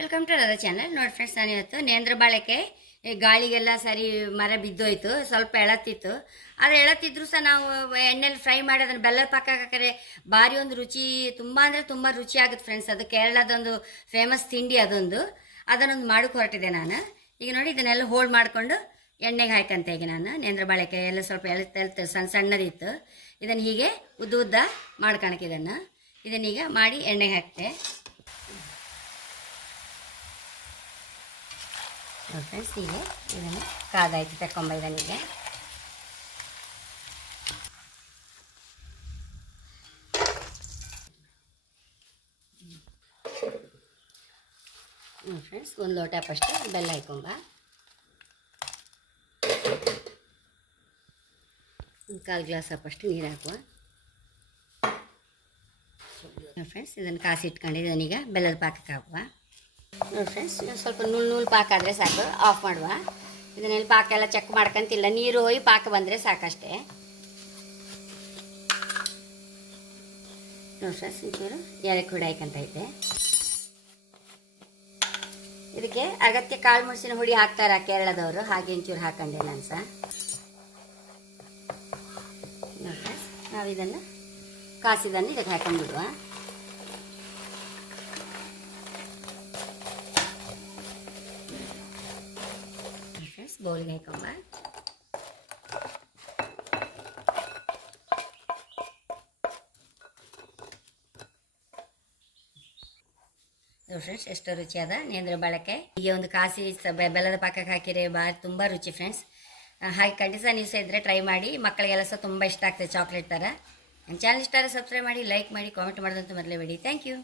Welcome to other channel. ನೋಡಿ friends, ನಾನು ಇವತ್ತು ನೇಂದ್ರ ಬಾಳೆಕೆ ಗಾಳಿಗೆಲ್ಲ ಸರಿ ಮರ ಬಿದ್ದೋಯ್ತು, ಸ್ವಲ್ಪ ಎಳತ್ತಿತ್ತು. ಆದರೆ ಎಳತ್ತಿದ್ರು ಸಹ ನಾವು ಎಣ್ಣೆಲಿ ಫ್ರೈ ಮಾಡಿ ಅದನ್ನು ಬೆಲ್ಲದ ಪಾಕ ಹಾಕಿದ್ರೆ ಭಾರಿ ಒಂದು ರುಚಿ, ತುಂಬ ಅಂದರೆ ತುಂಬ ರುಚಿ ಆಗುತ್ತೆ ಫ್ರೆಂಡ್ಸ್. ಅದು ಕೇರಳದೊಂದು ಫೇಮಸ್ ತಿಂಡಿ ಅದೊಂದು. ಅದನ್ನೊಂದು ಮಾಡೋಕ್ಕೆ ಹೊರಟಿದೆ ನಾನು. ಈಗ ನೋಡಿ, ಇದನ್ನೆಲ್ಲ ಹೋಲ್ಡ್ ಮಾಡಿಕೊಂಡು ಎಣ್ಣೆಗೆ ಹಾಕಂತ ಈಗ ನಾನು ನೇಂದ್ರ ಬಾಳೆಕೆ ಎಲ್ಲ ಸ್ವಲ್ಪ ಎಳ್ತು ಸಣ್ಣ ಸಣ್ಣದಿತ್ತು. ಇದನ್ನು ಹೀಗೆ ಉದ್ದ ಉದ್ದ ಮಾಡ್ಕೊಳಕ್ಕೆ ಇದನ್ನೀಗ ಮಾಡಿ ಎಣ್ಣೆಗೆ ಹಾಕ್ತೆ. ಫ್ರೆಂಡ್ಸ್, ಹೀಗೆ ಇದನ್ನು ಕಾದಾಯ್ತು, ತಕೊಂಬ ಇದನಿಗೆ. ಫ್ರೆಂಡ್ಸ್, ಒಂದು ಲೋಟ ಫಸ್ಟ್ ಬೆಲ್ಲ ಹಾಕೊಂಬ, ಒಂದು 1/4 ಗ್ಲಾಸ್ ಫಸ್ಟ್ ನೀರು ಹಾಕುವ. ಫ್ರೆಂಡ್ಸ್, ಇದನ್ನು ಕಾಸಿ ಇಟ್ಕೊಂಡಿದ್ದು ಇದನ್ನೀಗ ಬೆಲ್ಲದ ಪಾಕಕ್ಕೆ ಹಾಕುವ. ನೋಡಿ ಫ್ರೆಂಡ್ಸ್, ಸ್ವಲ್ಪ ನೂಲು ಪಾಕ ಆದರೆ ಸಾಕು, ಆಫ್ ಮಾಡುವ. ಇದನ್ನೆಲ್ಲ ಪಾಕ ಎಲ್ಲ ಚೆಕ್ ಮಾಡ್ಕೊಂತಿಲ್ಲ, ನೀರು ಹೋಗಿ ಪಾಕ ಬಂದರೆ ಸಾಕಷ್ಟೇ. ನೋಡಿ ಫ್ರೆಂಡ್ಸ್, ಒಂಚೂರು ಏಲಕ್ಕಿ ಹುಡಿ ಹಾಕಂತೈತೆ. ಇದಕ್ಕೆ ಅಗತ್ಯ ಕಾಳು ಮೆಣಸಿನ ಹುಡಿ ಹಾಕ್ತಾರೆ ಕೇರಳದವರು, ಹಾಗೆ ಒಂಚೂರು ಹಾಕೊಂಡೆ ನಾನು ಸಹ. ನೋಡಿ ಫ್ರೆಂಡ್ಸ್, ನಾವು ಇದನ್ನು ಕಾಸಿದನ್ನು ಇದಕ್ಕೆ ಹಾಕೊಂಡ್ಬಿಡುವ. ಬೌಲ್ಗೆ ಹಾಕೊಂಬ. ಫ್ರೆಂಡ್ಸ್, ಎಷ್ಟು ರುಚಿಯಾದ ನೇಂದ್ರ ಬಾಳೆಕೆ. ಈಗ ಒಂದು ಕಾಸಿ ಬೆಲ್ಲದ ಪಾಕಕ್ಕೆ ಹಾಕಿದ್ರೆ ತುಂಬ ರುಚಿ ಫ್ರೆಂಡ್ಸ್. ಹಾಗೆ ಖಂಡಿತ ನೀವು ಸಹ ಇದ್ದರೆ ಟ್ರೈ ಮಾಡಿ. ಮಕ್ಕಳಿಗೆಲ್ಲ ಸಹ ತುಂಬ ಇಷ್ಟ ಆಗ್ತದೆ, ಚಾಕ್ಲೇಟ್ ಥರ. ನನ್ನ ಚಾನಲ್ ಇಷ್ಟ ಆದರೆ ಸಬ್ಸ್ಕ್ರೈಬ್ ಮಾಡಿ, ಲೈಕ್ ಮಾಡಿ, ಕಾಮೆಂಟ್ ಮಾಡೋದಂತೂ ಮರಲೇಬೇಡಿ. Thank you.